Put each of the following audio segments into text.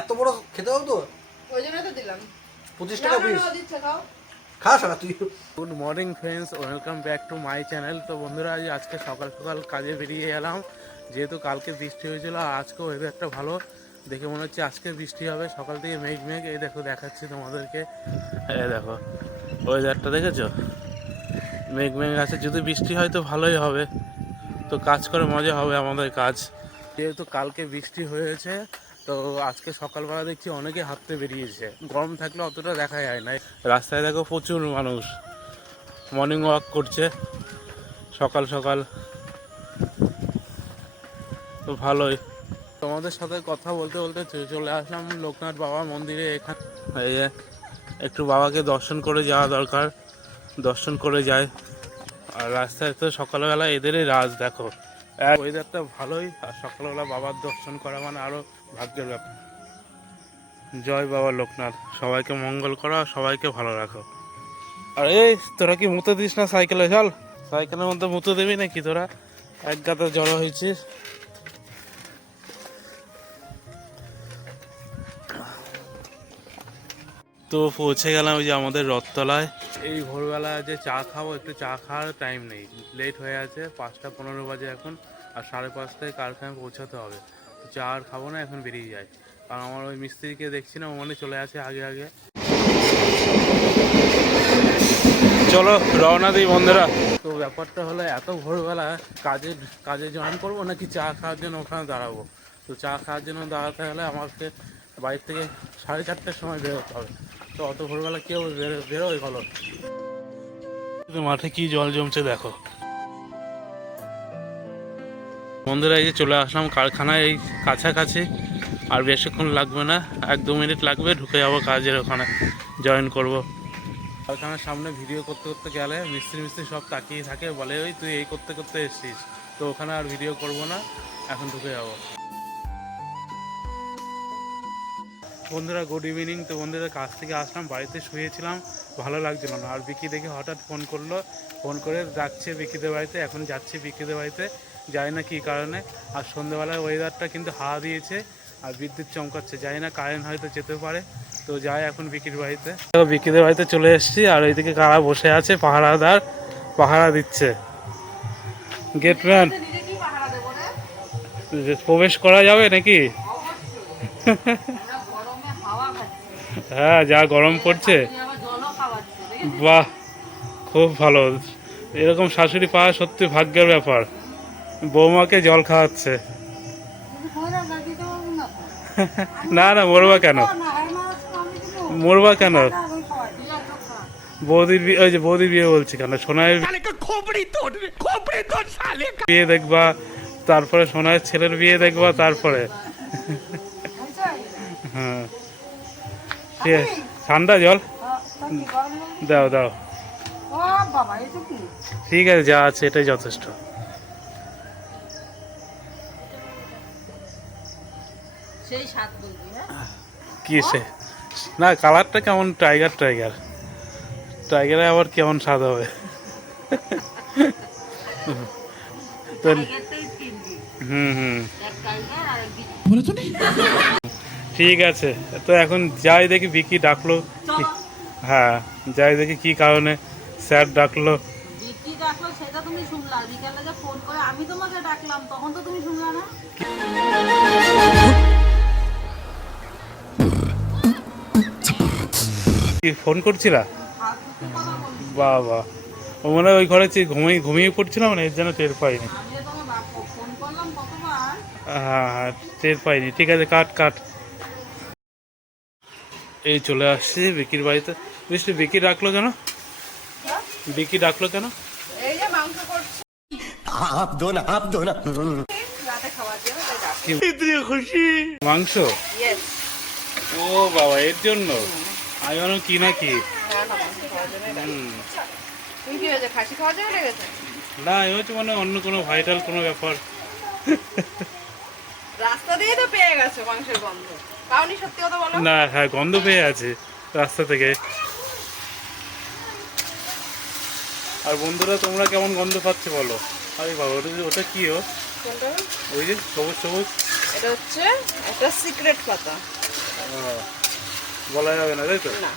এত বড় খেতে তুই good morning friends, welcome back to my channel. তো বন্ধুরা, আজ আজকে সকাল সকাল কাজে বেরিয়ে এলাম। যেহেতু কালকে বৃষ্টি হয়েছিল, আর আজকেও ওয়েদারটা ভালো। দেখে মনে হচ্ছে আজকে বৃষ্টি হবে। সকাল থেকে মেঘ মেঘ। এই দেখো, দেখাচ্ছি তোমাদেরকে। এই দেখো ওয়েদারটা দেখেছ? মেঘ মেঘ আছে। যদি বৃষ্টি হয় তো ভালোই হবে। তো কাজ করে মজা হবে আমাদের কাজ। যেহেতু কালকে বৃষ্টি হয়েছে তো আজকে সকালবেলা দেখছি অনেকে হাঁটতে বেরিয়েছে। গরম থাকলে অতটা দেখা যায় না। রাস্তায় দেখো প্রচুর মানুষ। মর্নিং ওয়াক করছে সকাল সকাল। তো ভালোই। তোমাদের সাথে কথা বলতে বলতে চলে আসলাম লোকনাথ বাবা মন্দিরে এখানে একটু বাবাকে দর্শন করে যাওয়া দরকার। দর্শন করে যায়। আর রাস্তায় তো সকালবেলা এদেরই রাজ, দেখো। ওয়েদারটা ভালোই, আর সকালবেলা বাবার দর্শন করা মানে আরও ভাগ্যের ব্যাপার। জয় বাবা লোকনাথ, সবাইকে মঙ্গল করো সবাইকে ভালো রাখো। আর এই, তোরা কি মুতে দিস না সাইকেলে? চল, সাইকেলের মধ্যে মুতে দিবি নাকি তোরা? এক গাতে জড়ো হয়েছিস। তো পৌঁছে গেলাম ওই যে আমাদের রথতলায়। এই ভোরবেলা যে চা খাব একটু চা খাওয়ার টাইম নেই। লেট হয়ে আছে পাঁচটা পনেরো বাজে এখন আর সাড়ে পাঁচটায় কারখানায় পৌঁছাতে হবে। তো চা আর খাব না এখন বেরিয়ে যায় কারণ আমার ওই মিস্ত্রিকে দেখছি না মনে চলে আসে আগে আগে। চলো রওনা দিই বন্ধুরা। তো ব্যাপারটা হলো এত ভোরবেলা কাজে কাজে জয়েন করব নাকি চা খাওয়ার জন্য ওখানে দাঁড়াবো? তো চা খাওয়ার জন্য দাঁড়াতে হলে আমাকে বাড়ির থেকে সাড়ে চারটার সময় বেরোতে হবে। তো অত ভোরবেলা কেউ বেরো- বেরোয় বলো মাঠে কি জল জমছে দেখো। বন্ধুরা এই যে চলে আসলাম কারখানায় এই কাছাকাছি আর বেশিক্ষণ লাগবে না এক দু মিনিট লাগবে ঢুকে যাব কাজের ওখানে জয়েন করব। কারখানার সামনে ভিডিও করতে করতে গেলে মিস্ত্রি মিস্ত্রি সব তাকিয়ে থাকে বলে ওই তুই এই করতে করতে এসছিস তো ওখানে আর ভিডিও করব না এখন ঢুকে যাব। বন্ধুরা গুড ইভিনিং তো বন্ধুদের কাছ থেকে আসলাম বাড়িতে শুয়েছিলাম ভালো লাগছিল না। আর বিকি দেখে হঠাৎ ফোন করল ফোন করে ডাকছে বিকিদের বাড়িতে এখন যাচ্ছি বিকিদের বাড়িতে যাই না কী কারণে। আর সন্ধ্যেবেলায় ওয়েদারটা কিন্তু হাওয়া দিয়েছে আর বিদ্যুৎ চমকাচ্ছে জানি না কারেন্ট হয়তো যেতে পারে। তো যাই এখন বিকির বাড়িতে। তো বিকিদের বাড়িতে চলে এসেছি আর ওইদিকে কারা বসে আছে পাহারাদার পাহারা দিচ্ছে। গেটম্যান প্রবেশ করা যাবে নাকি? হ্যাঁ যা গরম পড়ছে? বাহ, খুব ভালো। এরকম শাশুড়ি পাওয়া সত্যি ভাগ্যের ব্যাপার। বৌমাকে জল খাওয়াচ্ছে। না না, মরবা কেন? মরবা কেন? বৌদির বিয়ে ওই যে বৌদির বিয়ে বলছি কেন? সোনায়ের বিয়ে দেখবা, তারপরে সোনায়ের ছেলের বিয়ে দেখবা, তারপরে। হ্যাঁ। ঠান্ডা জল? দাও দাও। ঠিক আছে যা আছে এটাই যথেষ্ট। হ্যাঁ? কি সে? না কালারটা কেমন? Tiger tiger. টাইগারে আবার কেমন স্বাদ হবে? তো হুম হুম। ঠিক আছে। তো এখন যাই দেখি বিকি ডাকলো। হ্যাঁ যাই দেখি কি কারণে স্যার ডাকলো। বিক্রি ডাকলো সেটা তুমি শুনলা। বিকালে যে ফোন করে আমি তোমাকে ডাকলাম তখন তো তুমি শুনলা না। কি ফোন করছিলা? বাহ ও মনে হয় ওই ঘরে ঘুমিয়ে ঘুমিয়ে পড়ছিলাম না এর জন্য টের পাইনি। হ্যাঁ হ্যাঁ টের পাইনি। ঠিক আছে কাট কাট। এই চলে আসছি বিকির বাড়িতে। বৃষ্টি বিকি ডাকলো কেন? বিকি ডাকলো কেন? খুশি। মাংস? ও বাবা এর জন্য? আমি ভাবলাম কি না কি? না আমি হচ্ছে মানে অন্য কোনো ভাইটাল কোনো ব্যাপার। রাস্তা দিয়ে তো পেয়ে গেছে মাংসের গন্ধ। পাওনি সত্যি কথা বলো। না হ্যাঁ গন্ধ পেয়ে আছে রাস্তা থেকে। আর বন্ধুরা তোমরা কেমন গন্ধ পাচ্ছ বলো? আরে বাবা ওটা ওটা কি ও? ওই যে সবুজ সবুজ। এটা হচ্ছে একটা সিক্রেট পাতা। বলা যাবে না তাই তো? না।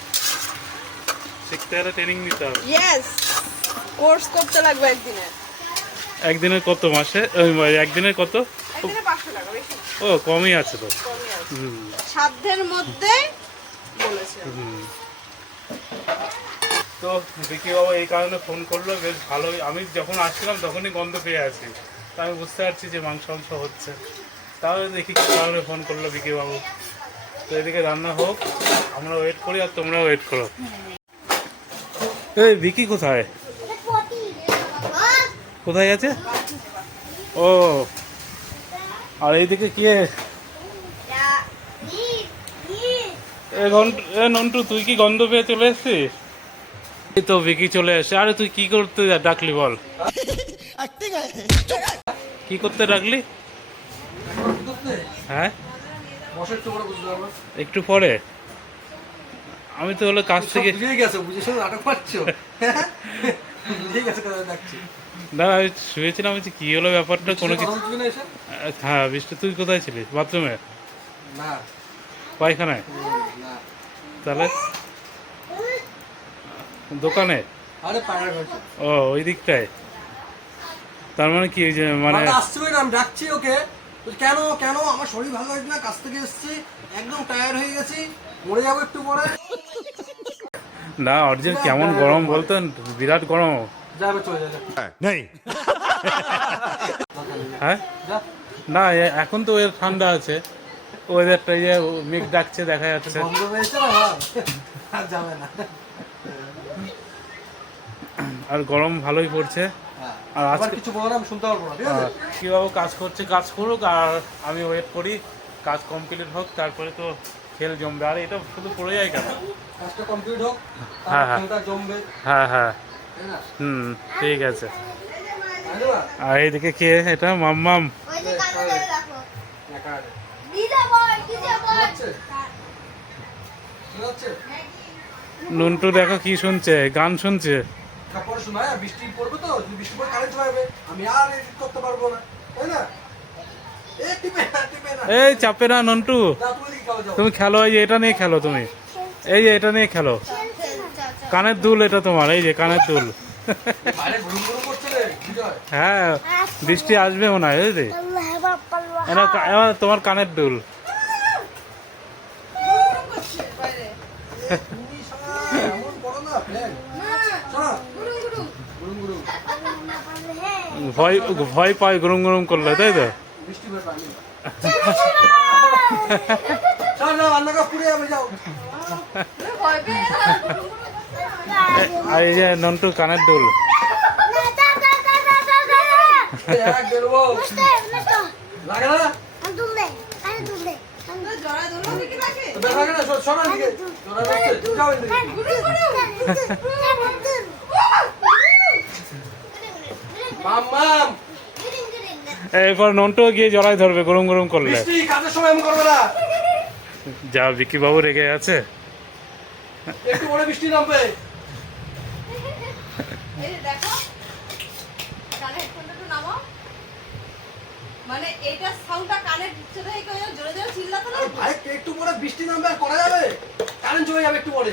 শিখতে হলে ট্রেনিং নিতে হবে। ইয়েস কোর্স করতে লাগবে একদিনে। একদিনের কত মাসে? ওই, একদিনের কত? ও কমই আছে তো। কমই আছে। সাধ্যের মধ্যে তো বিকি বাবা এই কারণে ফোন করল বেশ ভালোই। আমি যখন আসছিলাম তখনই গন্ধ পেয়ে আছি। তা আমি বুঝতে পারছি যে মাংস মাংস হচ্ছে। তাহলে দেখি কী কারণে ফোন করল বিকি বাবু তো এদিকে রান্না হোক আমরা ওয়েট করি আর তোমরা ওয়েট করো। এই বিকি কোথায়? কোথায় আছে ও আর এইদিকে কে? এ ঘন্ট এ নন্টু তুই কি গন্ধ পেয়ে চলে এসেছিস? এই তো বিকি চলে এসে। আরে তুই কি করতে ডাকলি বল। কি করতে ডাকলি? হ্যাঁ? একটু পরে। আমি তো হলো কাজ থেকে গেছো, নাটক পাচ্ছো। না আমি শুয়েছিলাম কি হলো ব্যাপারটা কোনো কিছু? হ্যাঁ বৃষ্টি তুই কোথায় ছিলিস বাথরুমে? না, পায়খানায়? তাহলে? দোকানে। ও ওই দিকটায়। তার মানে কি যে মানে আসছে না, আমি ডাকছি ওকে। কেন কেন? আমার শরীর ভালো লাগছে না কাছ থেকে এসেছি। একদম টায়ার্ড হয়ে গেছি। মরে যাব একটু পরে। না অর্জুন কেমন গরম বলতো বিরাট গরম। যাবে চলে যা, যা। नहीं হ্যাঁ? না এখন তো ওয়ের ঠান্ডা আছে। ওয়েদারটা যে মেঘ ডাকছে দেখা যাচ্ছে? আর যাবে না। আর গরম ভালোই পড়ছে। হ্যাঁ। আর আজকে কিছু বলো শুনতে পারব না কীভাবে কাজ করছে কাজ করুক আর আমি ওয়েট করি। কাজ কমপ্লিট হোক তারপরে তো খেল জমবে। আর এটা শুধু পড়ে যায় কেন? কাজটা কমপ্লিট হোক হ্যাঁ, হ্যাঁ। জমবে। হ্যাঁ হ্যাঁ। হুম ঠিক আছে। আর এইদিকে কে? এটা মাম্মাম? নুনটু দেখো কি শুনছে গান শুনছে। তারপরে শোনায়, বৃষ্টি পড়বে তো বৃষ্টি পড়ে কারেন্ট যাবে আমি আর এডিট করতে পারব না। তাই না? এ টিপে না টিপে না। এই চাপে না নন্টু। তুমি খেলো, এই যে এটা নিয়ে খেলো তুমি। এই যে এটা নিয়ে খেলো। কানের দুল এটা তোমার, এই যে কানের দুল। হ্যাঁ বৃষ্টি আসবে মনে হয়, বুঝলি? তোমার কানের দুল। ভয় ভয় পায় গরম গরম করলে, তাই তো? আর এই যে নন্টু কানের দুল। এরপর নন্টু গিয়ে জড়াই ধরবে গরম গরম করলে। সময় করবে না। যা বিকি বাবু রেগে আছে। একটু পরে বৃষ্টি নামবে। মানে সাউন্ডটা কানে কেউ জোরে জোরে চিল্লাতে না। ভাই একটু পরে বৃষ্টি নামবে আর করা যাবে? কারেন্ট চলে যাবে একটু পরে।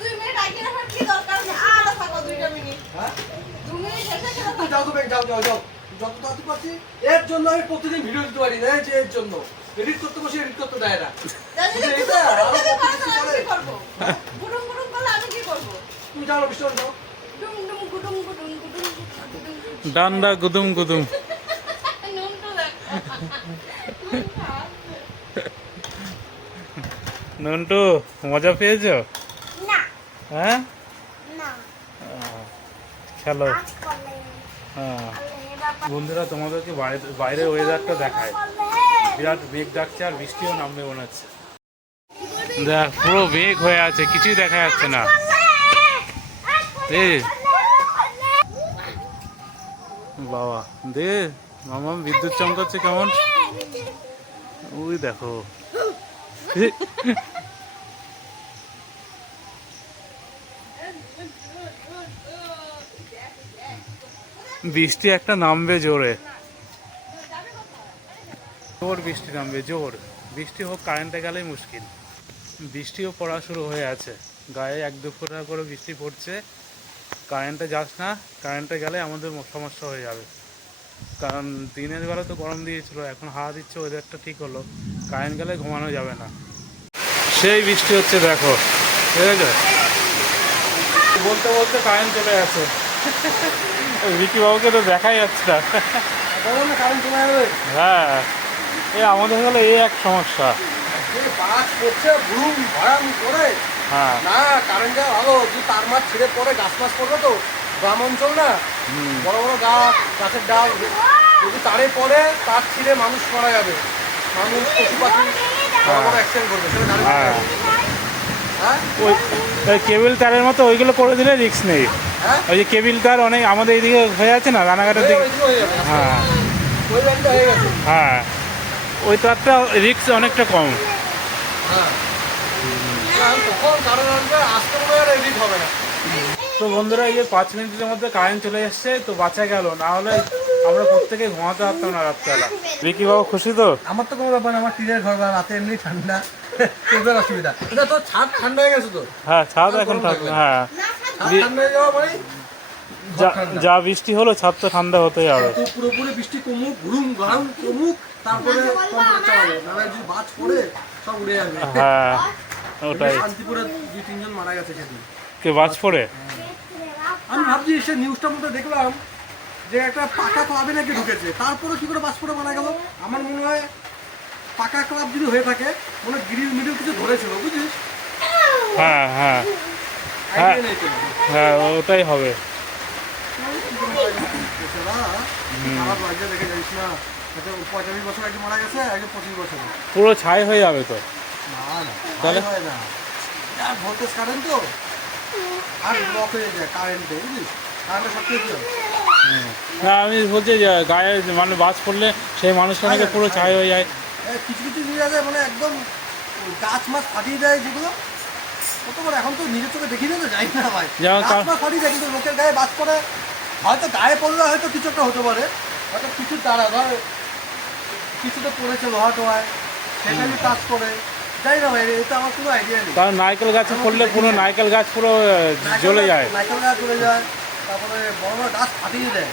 দুই মিনিট আগে রাখার কি দরকার? আরও থাকো দুইটা মিনিট। হ্যাঁ? দু মিনিট শেষে তুমি যাও তো যাও যাও যাও। যত তাড়াতাড়ি পারছি এর জন্য আমি প্রতিদিন ভিডিও দিতে পারি না যে এর জন্য। এডিট করতে বসে এডিট করতে দেয় না। তুমি যাও না বৃষ্টি হলে যাও ডুম ডুম গুডুম গুডুম গুডুম গুডুম ডান্ডা গুদুম গুদুম। নুন নন্টু মজা পেয়েছ? হ্যাঁ? খেলো। হ্যাঁ। বন্ধুরা তোমাদেরকে বাইরে বাইরের ওয়েদারটা দেখায়। বিরাট মেঘ ডাকছে আর বৃষ্টিও নামবে মনে হচ্ছে। দেখ পুরো মেঘ হয়ে আছে কিছুই দেখা যাচ্ছে না। বাবা দে। মামা বিদ্যুৎ চমকাচ্ছে কেমন? ওই দেখো। বৃষ্টি একটা নামবে জোরে। জোর বৃষ্টি নামবে, জোর। বৃষ্টি হোক কারেন্টে গেলেই মুশকিল। বৃষ্টিও পড়া শুরু হয়ে আছে। গায়ে এক দু ফোঁটা করে বৃষ্টি পড়ছে। কারেন্টে যাস না কারেন্টে গেলে আমাদের সমস্যা হয়ে যাবে। কারণ দিনের বেলা তো গরম দিয়েছিল, এখন হাওয়া দিচ্ছে ওয়েদারটা ঠিক হলো। কারেন্ট গেলে ঘুমানো যাবে না। সেই বৃষ্টি হচ্ছে, দেখো। ঠিক আছে? বলতে বলতে কারেন্ট চলে গেছে। বিকি বাবুকে তো দেখাই যাচ্ছে না। হ্যাঁ এই আমাদের হলে এই এক সমস্যা। বাস ভয়াম করে। হ্যাঁ। না কারেন্ট যা ভালো যদি তার মাছ ছিঁড়ে পড়ে গাছ মাছ পড়বে তো গ্রাম অঞ্চল না? হুম। বড় বড় গাছ গাছের ডাল। যদি তারে পড়ে তার ছিঁড়ে মানুষ মারা যাবে। মানুষ পশু পাখি বড় বড় অ্যাক্সিডেন্ট করবে সেটা হ্যাঁ। হ্যাঁ? ওই কেবিল তারের মতো ওইগুলো করে দিলে রিস্ক নেই। ওই যে কেবিল অনেক আমাদের এইদিকে হয়ে আছে না রানাঘাটের দিকে? হ্যাঁ হয়ে হ্যাঁ। ওই তারটা রিক্স অনেকটা কম। হ্যাঁ। তখন কারণ আসতে হয় এডিট হবে না। তো বন্ধুরা এই যে পাঁচ মিনিটের মধ্যে কারেন্ট চলে এসছে তো বাঁচা গেল। না হলে আমরা প্রত্যেকে ঘুমাতে পারতাম না রাত্রেবেলা। বিকি বাবু খুশি তো? আমার তো কোনো ব্যাপার না আমার টিনের ঘর বা রাতে এমনি ঠান্ডা। তোদের অসুবিধা। এটা তো ছাদ ঠান্ডা হয়ে গেছে তো? হ্যাঁ ছাদ এখন থাকবে হ্যাঁ। ঠান্ডা হয়ে যাওয়া মানে যা- যা বৃষ্টি হলো ছাদ তো ঠান্ডা হতেই হবে। তো পুরোপুরি বৃষ্টি কমুক ঘুরুম গরম কমুক তারপরে নাহলে যদি বাজ পড়ে সব উড়ে যাবে। হ্যাঁ ওটাই। শান্তিপুরে দুই তিনজন মারা গেছে সেদিন। কে বাজ পড়ে? আমি ভাবছি সে নিউজটার মধ্যে দেখলাম যে একটা পাকা ক্লাবে নাকি ঢুকেছে। তারপরে কি করে পড়ে মারা গেল? আমার মনে হয় পাকা ক্লাব যদি হয়ে থাকে মনে হয় গ্রিল মিডিল কিছু ধরেছিল বুঝিস? হ্যাঁ হ্যাঁ। হ্যাঁ। হ্যাঁ ওটাই হবে। পুরো ছাই হয়ে যাবে তো। তাহলে? হয় ভোল্টেজ কারেন্ট তো? আর ব্লক হয়ে যায় কারেন্টে কারেন্টে সব কিছু হয়। না আমি বলছি যে গায়ে মানে বাজ পড়লে সেই মানুষটা নাকি পুরো ছাই হয়ে যায়। কিছু কিছু জায়গায় মানে একদম গাছ মাছ ফাটিয়ে দেয় যেগুলো। কত বড় এখন তো নিজের চোখে দেখি না তো যাই না ভাই। যেমন গাছ মাছ ফাটিয়ে দেয় কিন্তু লোকের গায়ে বাজ পড়ে। হয়তো গায়ে পড়লে হয়তো কিছু একটা হতে পারে হয়তো কিছু দ্বারা ধর কিছুটা পড়েছে লোহা টোহায় সেটা আমি কাজ করে। যাই না ভাই? এটা আমার কোনো আইডিয়া নেই। কারণ নারকেল গাছে পড়লে পুরো নারকেল গাছ পুরো জ্বলে যায়। নাইকেল গাছ যায় তারপরে বড় বড় গাছ ফাটিয়ে দেয়।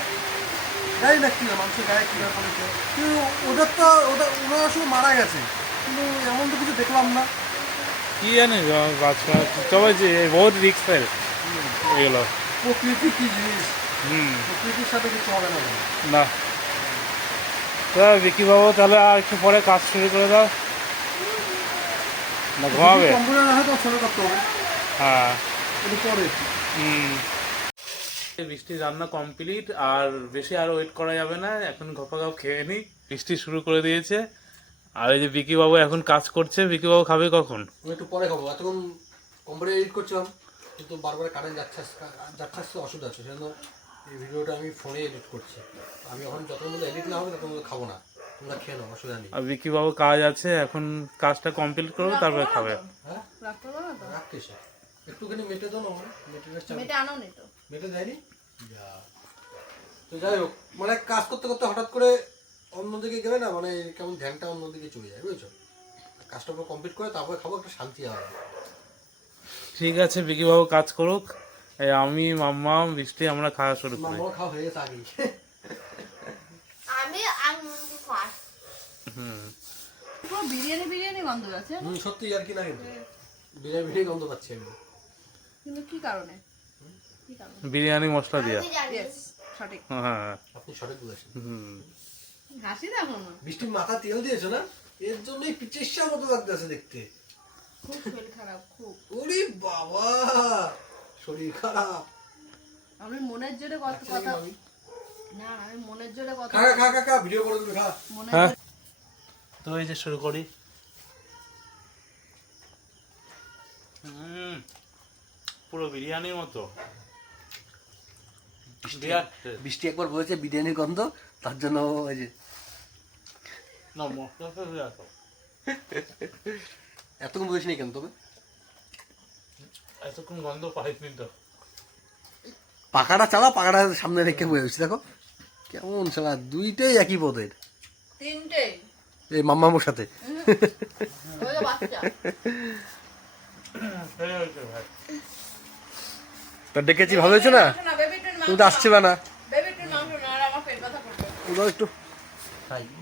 জানি না কি মানুষের গায়ে কীভাবে পড়েছে কিন্তু ওদের তো শুধু মারা গেছে। কিন্তু এমন তো কিছু দেখলাম না। কি জানি তবে যে বহুত এগুলো। প্রকৃতি কি জিনিস? হুম। প্রকৃতির সাথে কিছু হবে না না। তো বিকি বাবু তাহলে আর একটু পরে কাজ শুরু করে দাও। না ঘুমাবে? কম্পিউটার না হয় তো ছোটো করতে হবে। হ্যাঁ। একটু পরে। হুম। বৃষ্টির রান্না কমপ্লিট আর বেশি আর ওয়েট করা যাবে না এখন গপা গপ খেয়ে নিই। বৃষ্টি শুরু করে দিয়েছে। আর এই যে বিকি বাবু এখন কাজ করছে বিকি বাবু খাবে কখন? আমি একটু পরে খাব। এতক্ষণ কম্পিউটার এডিট করছিলাম কিন্তু বারবার কারেন্ট যাচ্ছে যাচ্ছে আসতে অসুবিধা আছে সেজন্য এই ভিডিওটা আমি ফোনে এডিট করছি। আমি এখন যত মধ্যে এডিট না হবে তত মধ্যে খাব না। তোমরা খেয়ে নাও অসুবিধা নেই। আর বিকি বাবু কাজ আছে এখন কাজটা কমপ্লিট করবে তারপরে খাবে। হ্যাঁ? একটুখানি মেটে দাও না মেটে আনো নি তো। মেটে দেয়নি? যা। তো যাই হোক মানে কাজ করতে করতে হঠাৎ করে অন্যদিকে গেলে না মানে কেমন ধ্যানটা অন্যদিকে চলে যায় বুঝেছ? কাজটা পুরো কমপ্লিট করে তারপরে খাব একটা শান্তি হবে ঠিক আছে বিকি বাবু কাজ করুক। আমি মাম্মা বৃষ্টি আমরা খাওয়া শুরু করি। মামাও খাওয়া হয়ে গেছে আমি আমি ফার্স্ট হুম। পুরো বিরিয়ানি বিরিয়ানি গন্ধ আছে? হুম সত্যি আর কি না কিন্তু? বিরিয়ানি বিরিয়ানি গন্ধ পাচ্ছি আমি। কিন্তু কি কারণে? বিরিয়ানি মশলা দিয়া। সঠিক। হ্যাঁ আপনি সঠিক বলেছেন। হুম। হাসি দেখো না। বৃষ্টির মাথা তেল দিয়েছ না? এর জন্যই পিচের মতো লাগতেছে দেখতে। খুব শরীর খারাপ খুব। ওরে বাবা! শরীর খারাপ। আমি মনের জোরে কত কথা তো এই যে শুরু করি। পুরো বিরিয়ানির মতো। বৃষ্টি একবার বলেছে বিরিয়ানির গন্ধ তার জন্য ওই যে না মশলা তো এতক্ষণ বুঝিস নি কেন তবে এতক্ষণ গন্ধ পাইনি তো। পাখাটা চালা পাখাটা সামনে রেখে বসেছি দেখো কেমন শালা দুইটাই একই পদের। তিনটে এই মাম্মামুর সাথে। তা ডেকেছি ভালো হয়েছে না? তুমি তো আসছিলে না? বেবি একটু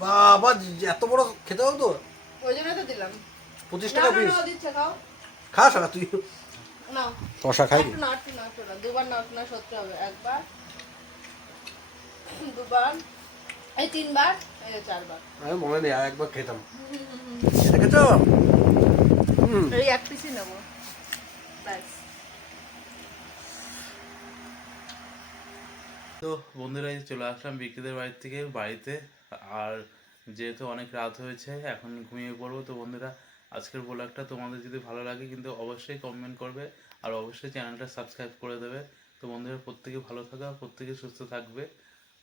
বাবা এত বড় খেতে হবে তো? ওই জন্য তো দিলাম। পঁচিশ টাকা পিস খাস না তুই শশা খাই। দুবার না সত্যি হবে। একবার। দুবার এই তিনবার এই চারবার। আমি মনে নেই আর একবার খেতাম। দেখেছ হুম। এই এক পিসই নেব। ব্যাস। তো বন্ধুরা এই চলে আসলাম বিক্রিদের বাড়ি থেকে বাড়িতে। আর যেহেতু অনেক রাত হয়েছে এখন ঘুমিয়ে পড়ব। তো বন্ধুরা আজকের ব্লগটা তোমাদের যদি ভালো লাগে কিন্তু অবশ্যই কমেন্ট করবে। আর অবশ্যই চ্যানেলটা সাবস্ক্রাইব করে দেবে। তো বন্ধুরা প্রত্যেকে ভালো থাকা প্রত্যেকে সুস্থ থাকবে।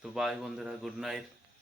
তো বাই বন্ধুরা গুড নাইট